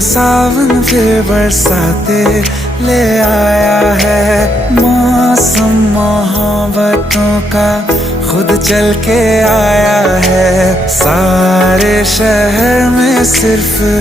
सावन फिर बरसाते ले आया है। मौसम मोहब्बतों का खुद चल के आया है। सारे शहर में सिर्फ